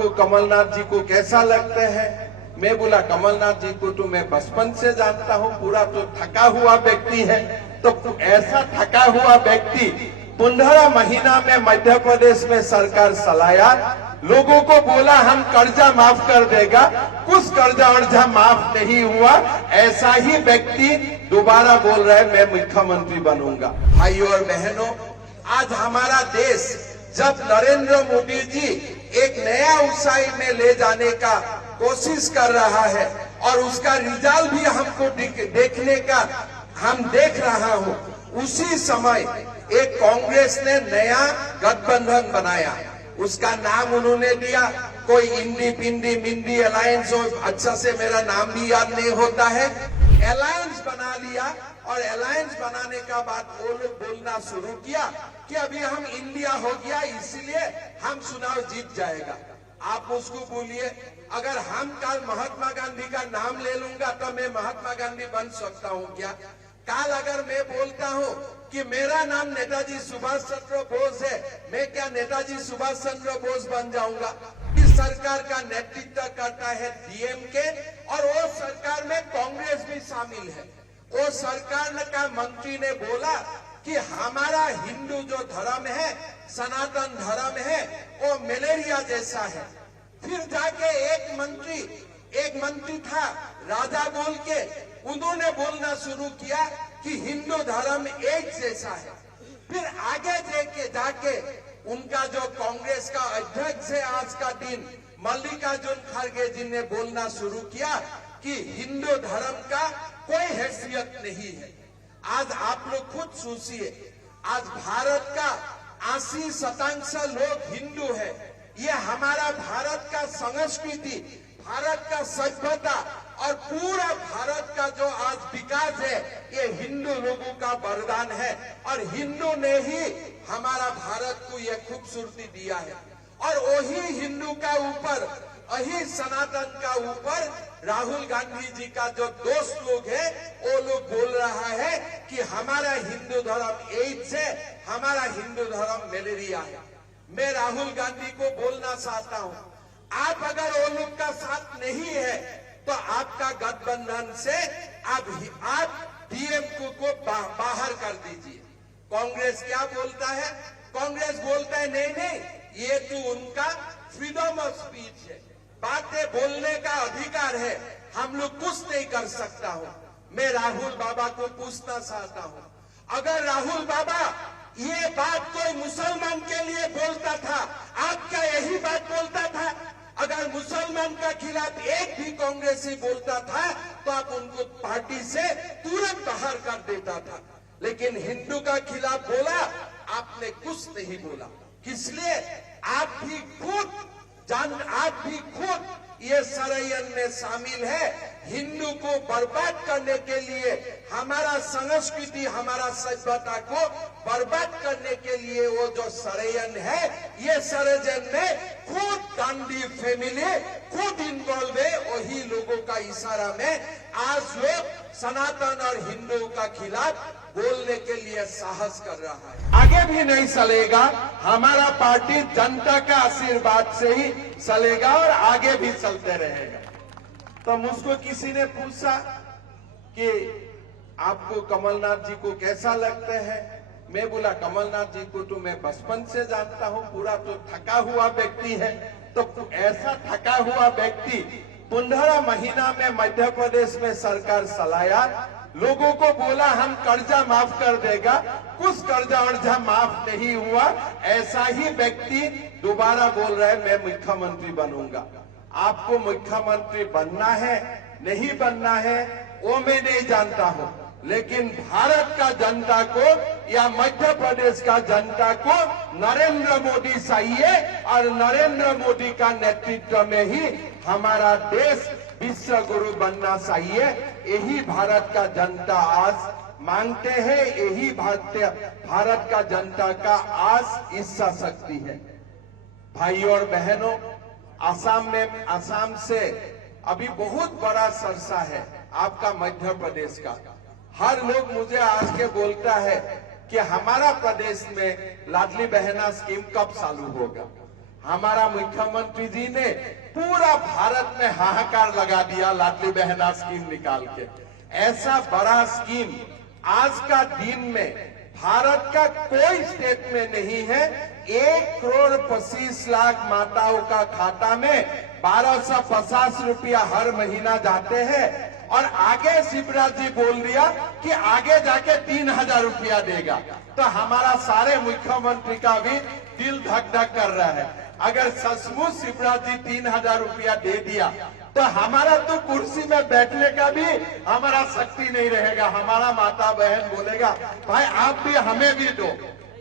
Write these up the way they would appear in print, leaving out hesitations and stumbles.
आपको कमलनाथ जी को कैसा लगता है? मैं बोला कमलनाथ जी को तो मैं बचपन से जानता हूँ, पूरा तो थका हुआ व्यक्ति है। तो ऐसा थका हुआ व्यक्ति 15 महीना में मध्य प्रदेश में सरकार चलाया, लोगों को बोला हम कर्जा माफ कर देगा, कुछ कर्जा वर्जा माफ नहीं हुआ। ऐसा ही व्यक्ति दोबारा बोल रहा है मैं मुख्यमंत्री बनूंगा। भाइयों और बहनों, आज हमारा देश जब नरेंद्र मोदी जी एक नया ऊंचाई में ले जाने का कोशिश कर रहा है और उसका रिजल्ट भी हमको देखने का हम देख रहा हूं, उसी समय एक कांग्रेस ने नया गठबंधन बनाया। उसका नाम उन्होंने दिया कोई इंडी पिंडी मिंडी अलायंस, और अच्छा से मेरा नाम भी याद नहीं होता है। अलायंस बना लिया और अलायंस बनाने का बाद वो लोग बोलना शुरू किया कि अभी हम इंडिया हो गया इसलिए हम चुनाव जीत जाएगा। आप उसको बोलिए, अगर हम कल महात्मा गांधी का नाम ले लूंगा तो मैं महात्मा गांधी बन सकता हूँ क्या? कल अगर मैं बोलता हूँ कि मेरा नाम नेताजी सुभाष चंद्र बोस है, मैं क्या नेताजी सुभाष चंद्र बोस बन जाऊंगा? इस सरकार का नेतृत्व करता है डीएमके और वो सरकार में कांग्रेस भी शामिल है। वो सरकार का मंत्री ने बोला कि हमारा हिंदू जो धर्म है, सनातन धर्म है, वो मलेरिया जैसा है। फिर जाके एक मंत्री था राजा बोल के, उन्होंने बोलना शुरू किया कि हिंदू धर्म एक जैसा है। फिर आगे जाके उनका जो कांग्रेस का अध्यक्ष है आज का दिन, मल्लिकार्जुन खड़गे जी ने बोलना शुरू किया कि हिंदू धर्म का कोई हैसियत नहीं है। आज आप लोग खुद सोचिए, आज भारत का 80% लोग हिंदू है। ये हमारा भारत का संस्कृति, भारत का सभ्यता और पूरा भारत का जो आज विकास है, ये हिंदू लोगों का वरदान है। और हिंदू ने ही हमारा भारत को ये खूबसूरती दिया है। और वही हिंदू का ऊपर, वही सनातन का ऊपर राहुल गांधी जी का जो दोस्त लोग है, वो लोग बोल रहा है कि हमारा हिंदू धर्म एड्स है, हमारा हिंदू धर्म मलेरिया है। मैं राहुल गांधी को बोलना चाहता हूँ, आप अगर वो लोग का साथ नहीं है तो आपका गठबंधन से आप डीएमके को बाहर कर दीजिए। कांग्रेस क्या बोलता है? कांग्रेस बोलता है नहीं, ये तो उनका फ्रीडम ऑफ स्पीच है, बातें बोलने का अधिकार है, हम लोग कुछ नहीं कर सकता हूँ। मैं राहुल बाबा को पूछना चाहता हूँ, अगर राहुल बाबा ये बात कोई मुसलमान के लिए बोलता था, आप क्या यही बात बोलता था? अगर मुसलमान का खिलाफ एक भी कांग्रेसी बोलता था तो आप उनको पार्टी से तुरंत बाहर कर देता था। लेकिन हिंदू का खिलाफ बोला, आपने कुछ नहीं बोला। इसलिए आप भी खुद ये षड्यंत्र में शामिल है। हिंदू को बर्बाद करने के लिए, हमारा संस्कृति, हमारा सभ्यता को बर्बाद करने के लिए वो जो षड्यंत्र है, ये षड्यंत्र में खुद गांधी फैमिली खुद इन्वॉल्व है। वही लोगों का इशारा में आज लोग सनातन और हिंदुओं का खिलाफ बोलने के लिए साहस कर रहा है। आगे भी नहीं चलेगा, हमारा पार्टी जनता का आशीर्वाद से ही चलेगा और आगे भी चलते रहेगा। तो मुझको किसी ने पूछा कि आपको कमलनाथ जी को कैसा लगता है? मैं बोला कमलनाथ जी को तो मैं बचपन से जानता हूँ, पूरा तो थका हुआ व्यक्ति है। तो ऐसा थका हुआ व्यक्ति 15 महीना में मध्य प्रदेश में सरकार चलाया, लोगों को बोला हम कर्जा माफ कर देगा, कुछ कर्जा वर्जा माफ नहीं हुआ। ऐसा ही व्यक्ति दोबारा बोल रहा है मैं मुख्यमंत्री बनूंगा। आपको मुख्यमंत्री बनना है नहीं बनना है वो मैं नहीं जानता हूं, लेकिन भारत का जनता को या मध्य प्रदेश का जनता को नरेंद्र मोदी चाहिए और नरेंद्र मोदी का नेतृत्व में ही हमारा देश विश्व गुरु बनना चाहिए। यही भारत का जनता आज मांगते हैं, यही भारत का जनता का आज इच्छा शक्ति है। भाइयों और बहनों, आसाम से अभी बहुत बड़ा चर्चा है आपका मध्य प्रदेश का। हर लोग मुझे आज के बोलता है कि हमारा प्रदेश में लाडली बहना स्कीम कब चालू होगा। हमारा मुख्यमंत्री जी ने पूरा भारत में हाहाकार लगा दिया लाडली बहना स्कीम निकाल के। ऐसा बड़ा स्कीम आज का दिन में भारत का कोई स्टेट में नहीं है। 1,25,00,000 माताओं का खाता में 1,250 रुपया हर महीना जाते हैं। और आगे शिवराज जी बोल दिया कि आगे जाके 3,000 रुपया देगा। तो हमारा सारे मुख्यमंत्री का भी दिल धक धक कर रहा है। अगर सचमुच शिवराज जी 3,000 रुपया दे दिया तो हमारा तो कुर्सी में बैठने का भी हमारा शक्ति नहीं रहेगा। हमारा माता बहन बोलेगा भाई आप भी हमें भी दो,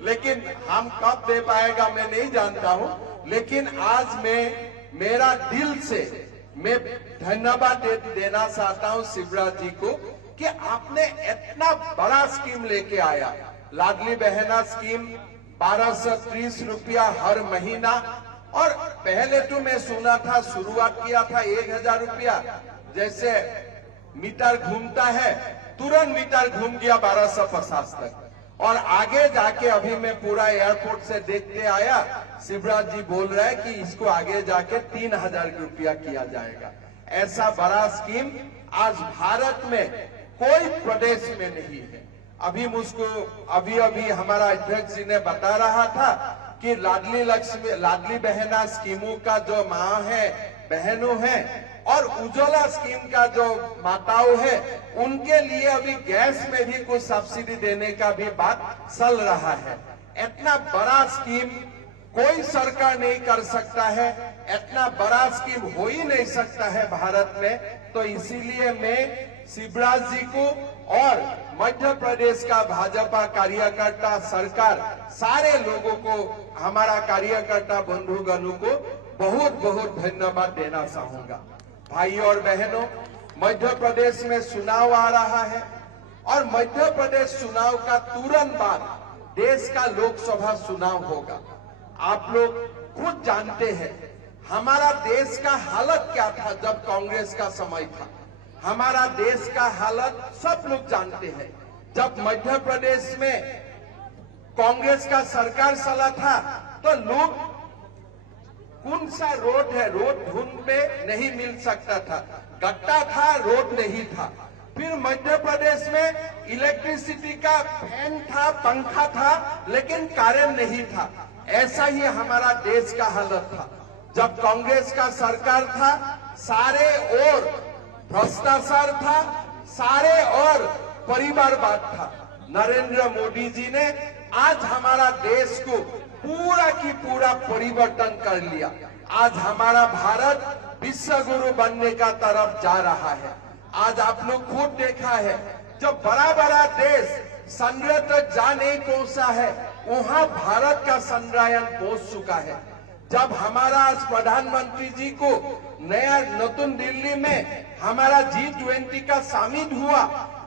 लेकिन हम कब दे पाएगा मैं नहीं जानता हूं। लेकिन आज मेरा दिल से मैं धन्यवाद देना चाहता हूं शिवराज जी को कि आपने इतना बड़ा स्कीम लेके आया। लाडली बहना स्कीम 1,230 रुपया हर महीना। और पहले तो मैं सुना था, शुरुआत किया था 1,000 रुपया, जैसे मीटर घूमता है तुरंत मीटर घूम गया 1,250 तक। और आगे जाके अभी मैं पूरा एयरपोर्ट से देखते आया, शिवराज जी बोल रहे हैं कि इसको आगे जाके 3,000 रुपया किया जाएगा। ऐसा बड़ा स्कीम आज भारत में कोई प्रदेश में नहीं है। अभी हमारा अध्यक्ष जी ने बता रहा था कि लाडली बहना स्कीमों का जो माँ है, बहनों हैं, और उज्ज्वला स्कीम का जो माताओं है, उनके लिए अभी गैस में भी कुछ सब्सिडी देने का भी बात चल रहा है। इतना बड़ा स्कीम कोई सरकार नहीं कर सकता है, इतना बड़ा स्कीम हो ही नहीं सकता है भारत में। तो इसीलिए मैं शिवराज जी को और मध्य प्रदेश का भाजपा कार्यकर्ता, सरकार, सारे लोगों को, हमारा कार्यकर्ता बंधुगणों को बहुत बहुत धन्यवाद देना चाहूंगा। भाइयों और बहनों, मध्य प्रदेश में चुनाव आ रहा है और मध्य प्रदेश चुनाव का तुरंत बाद देश का लोकसभा चुनाव होगा। आप लोग खुद जानते हैं हमारा देश का हालत क्या था जब कांग्रेस का समय था। हमारा देश का हालत सब लोग जानते हैं। जब मध्य प्रदेश में कांग्रेस का सरकार चला था तो लोग कौन सा रोड है, रोड ढूंढ में नहीं मिल सकता था, गड्ढा था, रोड नहीं था। फिर मध्य प्रदेश में इलेक्ट्रिसिटी का फैन था, पंखा था, लेकिन कारण नहीं था। ऐसा ही हमारा देश का हालत था जब कांग्रेस का सरकार था। सारे ओर भ्रष्टाचार था, सारे और परिवारवाद था। नरेंद्र मोदी जी ने आज हमारा देश को पूरा की पूरा परिवर्तन कर लिया। आज हमारा भारत विश्व गुरु बनने का तरफ जा रहा है। आज आप लोग खुद देखा है, जब बड़ा बड़ा देश चंद्र तक जा नहीं पहुंचा है, वहां भारत का चंद्रयान पहुंच चुका है। जब हमारा प्रधानमंत्री जी को नया नतुन दिल्ली में हमारा G20 का शामिल हुआ,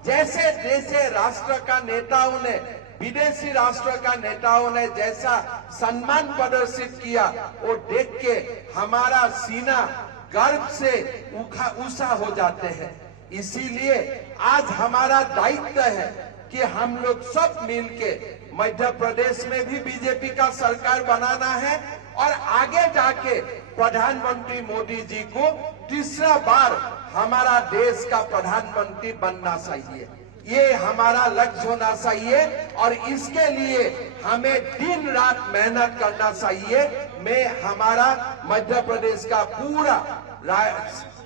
जैसे जैसे राष्ट्र का नेताओं ने, विदेशी राष्ट्र का नेताओं ने जैसा सम्मान प्रदर्शित किया, वो देख के हमारा सीना गर्व से ऊंचा हो जाते हैं। इसीलिए आज हमारा दायित्व है कि हम लोग सब मिलके मध्य प्रदेश में भी बीजेपी का सरकार बनाना है और आगे जाके प्रधानमंत्री मोदी जी को तीसरा बार हमारा देश का प्रधानमंत्री बनना चाहिए। ये हमारा लक्ष्य होना चाहिए और इसके लिए हमें दिन रात मेहनत करना चाहिए। मैं हमारा मध्य प्रदेश का पूरा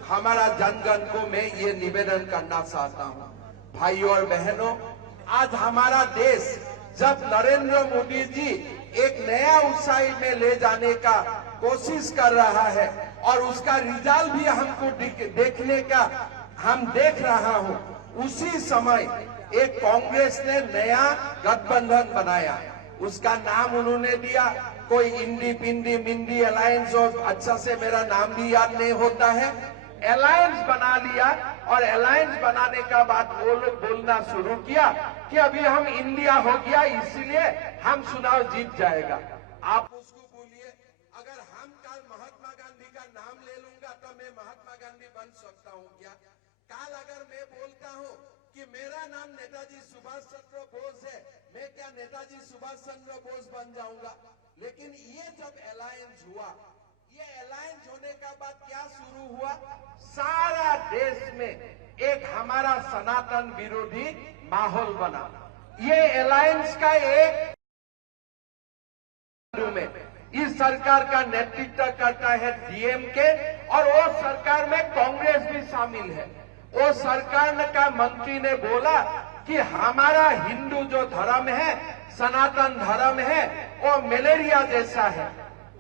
हमारा जनगण को मैं ये निवेदन करना चाहता हूँ। भाइयों और बहनों, आज हमारा देश जब नरेंद्र मोदी जी एक नया ऊंचाई में ले जाने का कोशिश कर रहा है और उसका रिजल्ट भी हमको देखने का हम देख रहा हूं, उसी समय एक कांग्रेस ने नया गठबंधन बनाया। उसका नाम उन्होंने दिया कोई इंडी पिंडी मिंडी अलायंस, और अच्छा से मेरा नाम भी याद नहीं होता है। अलायंस बना लिया और अलायंस बनाने का बाद वो लोग बोलना शुरू किया कि अभी हम इंडिया हो गया, इसलिए हम चुनाव जीत जाएगा। आप उसको बोलिए, अगर हम कल महात्मा गांधी का नाम ले लूंगा तो मैं महात्मा गांधी बन सकता हूँ क्या? कल अगर मैं बोलता हूँ कि मेरा नाम नेताजी सुभाष चंद्र बोस है, मैं क्या नेताजी सुभाष चंद्र बोस बन जाऊंगा? लेकिन ये जब अलायंस हुआ, ये अलायंस होने का बाद क्या शुरू हुआ, सारा देश में एक हमारा सनातन विरोधी माहौल बना। ये अलायंस का एक में इस सरकार का नेतृत्व करता है डीएमके और वो सरकार में कांग्रेस भी शामिल है। वो सरकार का मंत्री ने बोला कि हमारा हिंदू जो धर्म है, सनातन धर्म है, वो मलेरिया जैसा है।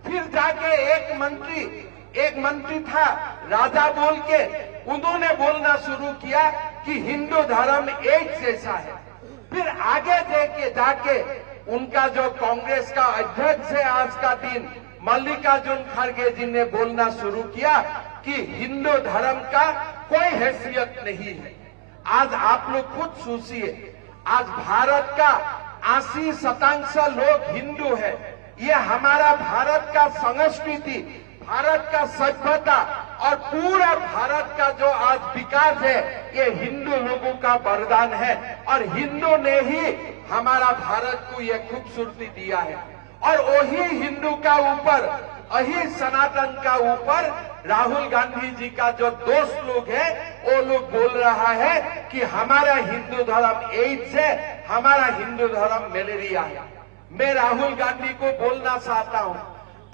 फिर जाके एक मंत्री था राजा बोल के, उन्होंने बोलना शुरू किया कि हिंदू धर्म एड्स जैसा है। फिर आगे जाके उनका जो कांग्रेस का अध्यक्ष है आज का दिन, मल्लिकार्जुन खड़गे जी ने बोलना शुरू किया कि हिंदू धर्म का कोई हैसियत नहीं है। आज आप लोग खुद सोचिए, आज भारत का 80% लोग हिंदू है। ये हमारा भारत का संस्कृति, भारत का सभ्यता और पूरा भारत का जो आज विकास है, ये हिंदू लोगों का वरदान है और हिंदू ने ही हमारा भारत को ये खूबसूरती दिया है। और वही हिंदू का ऊपर, वही सनातन का ऊपर राहुल गांधी जी का जो दोस्त लोग है, वो लोग बोल रहा है कि हमारा हिंदू धर्म एड्स है, हमारा हिंदू धर्म मलेरिया है। मैं राहुल गांधी को बोलना चाहता हूं,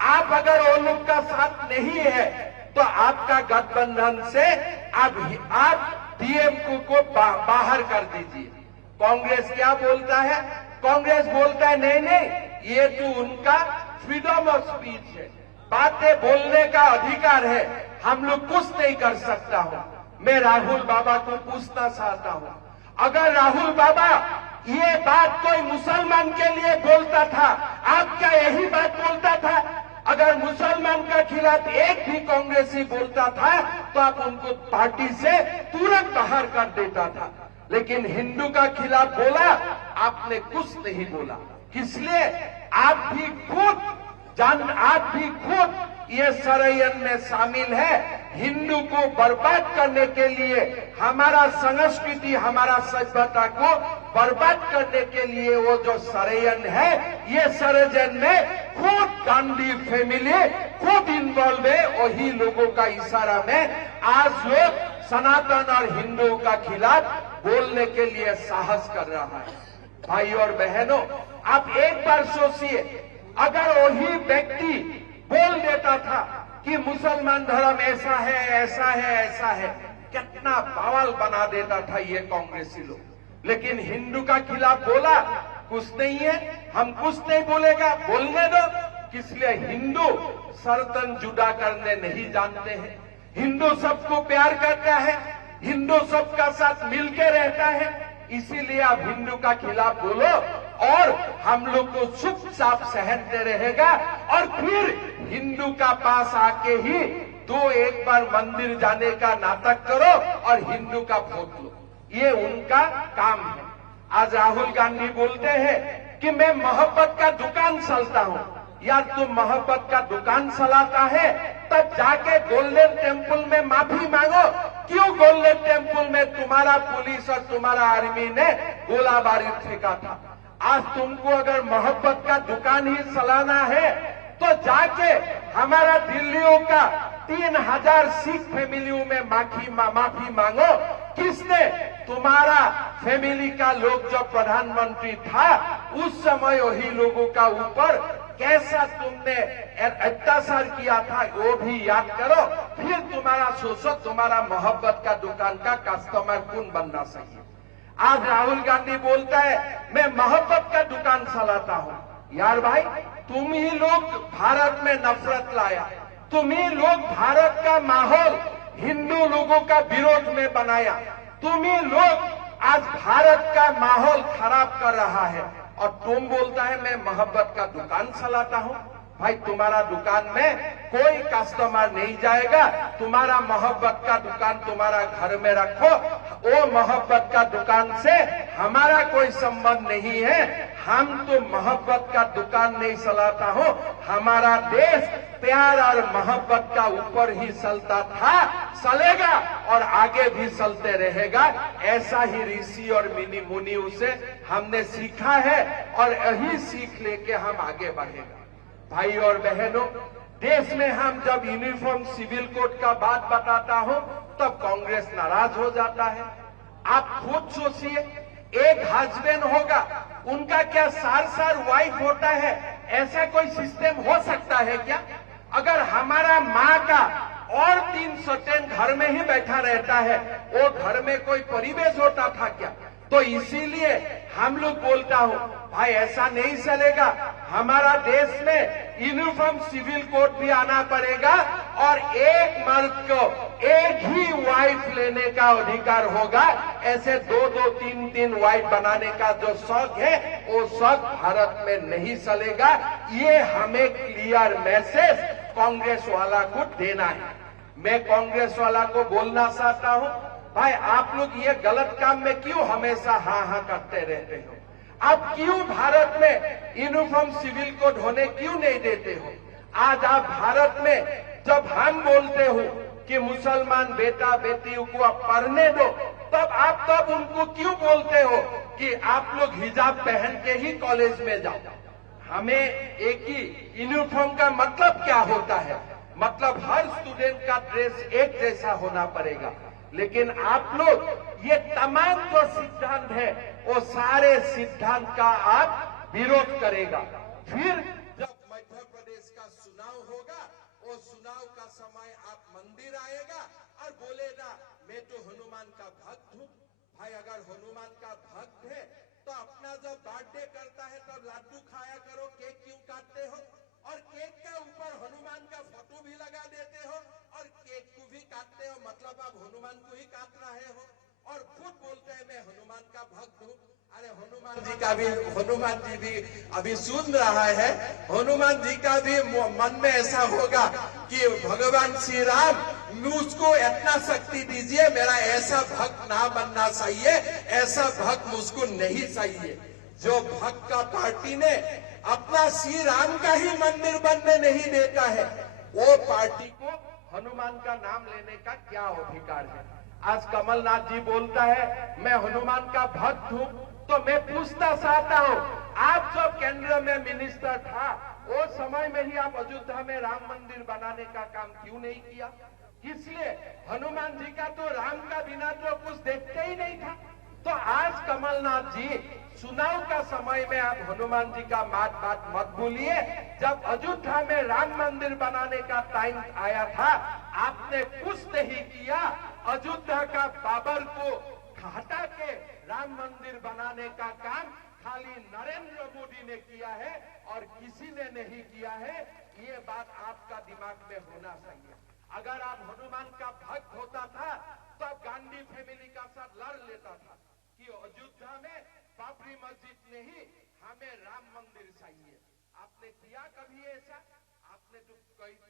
आप अगर वो लोग का साथ नहीं है तो आपका गठबंधन से आप डीएमके को बाहर कर दीजिए। कांग्रेस क्या बोलता है? कांग्रेस बोलता है नहीं, ये तो उनका फ्रीडम ऑफ स्पीच है, बातें बोलने का अधिकार है, हम लोग कुछ नहीं कर सकता हूं। मैं राहुल बाबा को पूछना चाहता हूं, अगर राहुल बाबा ये बात कोई मुसलमान के लिए बोलता था, आप क्या यही बात बोलता था? अगर मुसलमान का खिलाफ एक भी कांग्रेसी बोलता था तो आप उनको पार्टी से तुरंत बाहर कर देता था, लेकिन हिंदू का खिलाफ बोला, आपने कुछ नहीं बोला। इसलिए आप भी खुद ये षड्यंत्र में शामिल है। हिंदू को बर्बाद करने के लिए, हमारा संस्कृति, हमारा सभ्यता को बर्बाद करने के लिए वो जो षड्यंत्र है, ये षड्यंत्र में खुद गांधी फैमिली खुद इन्वॉल्व है। वही लोगों का इशारा में आज लोग सनातन और हिंदुओं का खिलाफ बोलने के लिए साहस कर रहा है। भाई और बहनों, आप एक बार सोचिए, अगर वही व्यक्ति बोल देता था कि मुसलमान धर्म ऐसा है, ऐसा है, ऐसा है, कितना बवाल बना देता था ये कांग्रेसी लोग। लेकिन हिंदू का खिलाफ बोला, कुछ नहीं है, हम कुछ नहीं बोलेगा, बोलने दो। इसलिए हिंदू सर्तन जुदा करने नहीं जानते हैं, हिंदू सबको प्यार करता है, हिंदू सबका साथ मिलके रहता है। इसीलिए आप हिंदू का खिलाफ बोलो और हम लोग को चुपचाप सहते रहेगा और फिर हिंदू का पास आके ही एक बार मंदिर जाने का नाटक करो और हिंदू का वोट लो। ये उनका काम है। आज राहुल गांधी बोलते हैं कि मैं मोहब्बत का दुकान चलता हूं। यार, तुम मोहब्बत का दुकान चलाता है तब जाके गोल्डन टेम्पल में माफी मांगो। क्यों गोल्डन टेम्पल में तुम्हारा पुलिस और तुम्हारा आर्मी ने गोला बारूद फेंका था? आज तुमको अगर मोहब्बत का दुकान ही चलाना है तो जाके हमारा दिल्लियों का 3000 सिख फैमिलियों में माफी मांगो। किसने? तुम्हारा फैमिली का लोग जो प्रधानमंत्री था उस समय वही लोगों का ऊपर कैसा तुमने अत्याचार किया था वो भी याद करो। फिर तुम्हारा सोचो, तुम्हारा मोहब्बत का दुकान का कस्टमर कौन बनना चाहिए। आज राहुल गांधी बोलता है मैं मोहब्बत का दुकान चलाता हूं। यार भाई, तुम ही लोग भारत में नफरत लाया, तुम ही लोग भारत का माहौल हिंदू लोगों का विरोध में बनाया, तुम ही लोग आज भारत का माहौल खराब कर रहा है और तुम बोलता है मैं मोहब्बत का दुकान चलाता हूं। भाई, तुम्हारा दुकान में कोई कस्टमर नहीं जाएगा। तुम्हारा मोहब्बत का दुकान तुम्हारा घर में रखो। वो मोहब्बत का दुकान से हमारा कोई संबंध नहीं है। हम तो मोहब्बत का दुकान नहीं चलाता हो। हमारा देश प्यार और मोहब्बत का ऊपर ही चलता था, चलेगा और आगे भी चलते रहेगा। ऐसा ही ऋषि और मुनियों से हमने सीखा है और यही सीख लेके हम आगे बढ़ेगा। भाई और बहनों, देश में हम जब यूनिफॉर्म सिविल कोड का बात बताता हूं तब कांग्रेस नाराज हो जाता है। आप खुद सोचिए, एक हस्बैंड होगा, उनका क्या सार वाइफ होता है? ऐसा कोई सिस्टम हो सकता है क्या? अगर हमारा माँ का और 3 सौतेन घर में ही बैठा रहता है, वो घर में कोई परिवेश होता था क्या? तो इसीलिए हम लोग बोलता हूं, भाई ऐसा नहीं चलेगा। हमारा देश में यूनिफॉर्म सिविल कोड भी आना पड़ेगा और एक मर्द को एक ही वाइफ लेने का अधिकार होगा। ऐसे 2-2, 3-3 वाइफ बनाने का जो शौक है, वो शौक भारत में नहीं चलेगा। ये हमें क्लियर मैसेज कांग्रेस वाला को देना है। मैं कांग्रेस वाला को बोलना चाहता हूं, भाई आप लोग ये गलत काम में क्यों हमेशा हाँ करते रहते हो? आप क्यों भारत में यूनिफॉर्म सिविल कोड होने क्यों नहीं देते हो? आज आप भारत में जब हम बोलते हो कि मुसलमान बेटा बेटियों को आप पढ़ने दो, तब उनको क्यों बोलते हो कि आप लोग हिजाब पहन के ही कॉलेज में जाओ? हमें एक ही यूनिफॉर्म का मतलब क्या होता है? मतलब हर स्टूडेंट का ड्रेस एक जैसा होना पड़ेगा। लेकिन आप लोग ये तमाम जो सिद्धांत है, वो सारे सिद्धांत का आप विरोध करेगा। फिर जब मध्य प्रदेश का चुनाव होगा, वो चुनाव का समय आप मंदिर आएगा और बोलेगा मैं तो हनुमान का भक्त हूँ। भाई अगर हनुमान का भक्त है तो अपना जब बर्थडे करता है तब लड्डू खाया करो, केक क्यों काटते हो? और केक के ऊपर हनुमान का फोटो भी लगा देते हो और केक को भी काटते हो, मतलब आप हनुमान को ही काट रहे हो और खुद बोलते हैं मैं हनुमान का भक्त हूँ। अरे हनुमान जी भी अभी सुन रहा है, हनुमान जी का भी मन में ऐसा होगा कि भगवान श्री राम मुझको इतना शक्ति दीजिए, मेरा ऐसा भक्त ना बनना चाहिए, ऐसा भक्त मुझको नहीं चाहिए। जो भक्त का पार्टी ने अपना श्री राम का ही मंदिर बनने नहीं देता है, वो पार्टी को हनुमान का नाम लेने का क्या अधिकार है? आज कमलनाथ जी बोलता है मैं हनुमान का भक्त हूँ, तो मैं पूछना चाहता हूँ, आप जब केंद्र में मिनिस्टर था, वो समय में ही आप अयोध्या में राम मंदिर बनाने का काम क्यों नहीं किया? इसलिए हनुमान जी का तो राम का बिना तो कुछ देखते ही नहीं था। तो आज कमलनाथ जी, चुनाव का समय में आप हनुमान जी का बात मत भूलिए। जब अयोध्या में राम मंदिर बनाने का टाइम आया था, आपने कुछ नहीं किया। अयोध्या का बाबर को हटा के राम मंदिर बनाने का काम खाली नरेंद्र मोदी ने किया है और किसी ने नहीं किया है। ये बात आपका दिमाग में होना चाहिए। अगर आप हनुमान का भक्त होता था तो आप गांधी फैमिली का साथ लड़ लेता था कि अयोध्या में बाबरी मस्जिद नहीं, हमें राम मंदिर चाहिए। आपने किया कभी ऐसा? आपने तो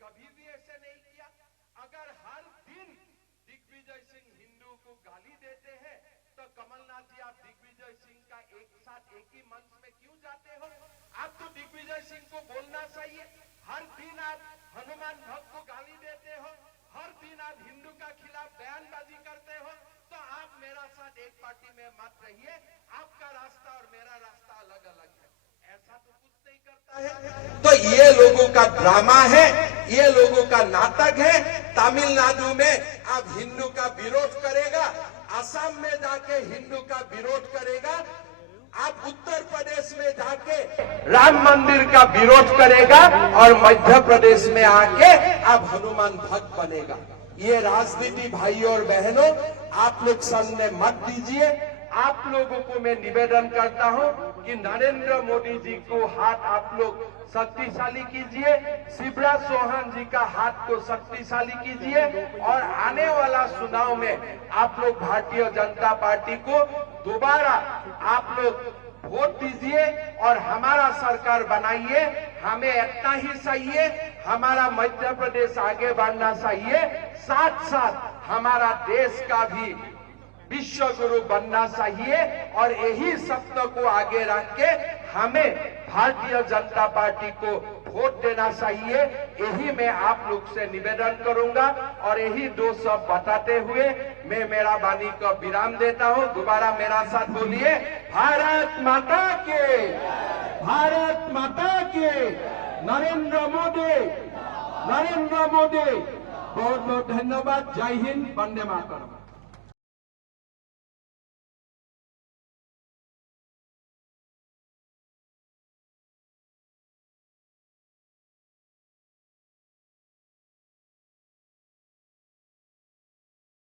कभी भी ऐसे नहीं किया। अगर हर दिन दिग्विजय सिंह हिंदू को गाली देते हैं तो कमलनाथ जी आप दिग्विजय सिंह का एक साथ एक ही मंच में क्यों जाते हो? आप तो दिग्विजय सिंह को बोलना चाहिए। हर दिन आप हनुमान भक्त को गाली देते हो, हर दिन आप हिंदू का खिलाफ बयानबाजी करते हो, तो आप मेरा साथ एक पार्टी में मत रहिए। आपका रास्ता और मेरा रास्ता अलग अलग है। ऐसा तो कुछ नहीं करता है। तो ये लोगों का ड्रामा है, ये लोगों का नाटक है। तमिलनाडु में आप हिंदू का विरोध करेगा, असम में जाके हिंदू का विरोध करेगा, आप उत्तर प्रदेश में जाके राम मंदिर का विरोध करेगा और मध्य प्रदेश में आके आप हनुमान भक्त बनेगा। ये राजनीति भाई और बहनों, आप लोग सामने मत दीजिए। आप लोगों को मैं निवेदन करता हूं कि नरेंद्र मोदी जी को हाथ आप लोग शक्तिशाली कीजिए, शिवराज चौहान जी का हाथ को शक्तिशाली कीजिए और आने वाला चुनाव में आप लोग भारतीय जनता पार्टी को दोबारा आप लोग वोट दीजिए और हमारा सरकार बनाइए। हमें इतना ही चाहिए, हमारा मध्य प्रदेश आगे बढ़ना चाहिए, साथ साथ हमारा देश का भी विश्व गुरु बनना चाहिए और यही सपनों को आगे रख के हमें भारतीय जनता पार्टी को वोट देना चाहिए। यही मैं आप लोग से निवेदन करूंगा और यही दो सब बताते हुए मैं मेरा वाणी को विराम देता हूं। दोबारा मेरा साथ बोलिए, भारत माता के, भारत माता के, नरेंद्र मोदी, नरेंद्र मोदी। बहुत बहुत धन्यवाद। जय हिंद, वंदे मातरम।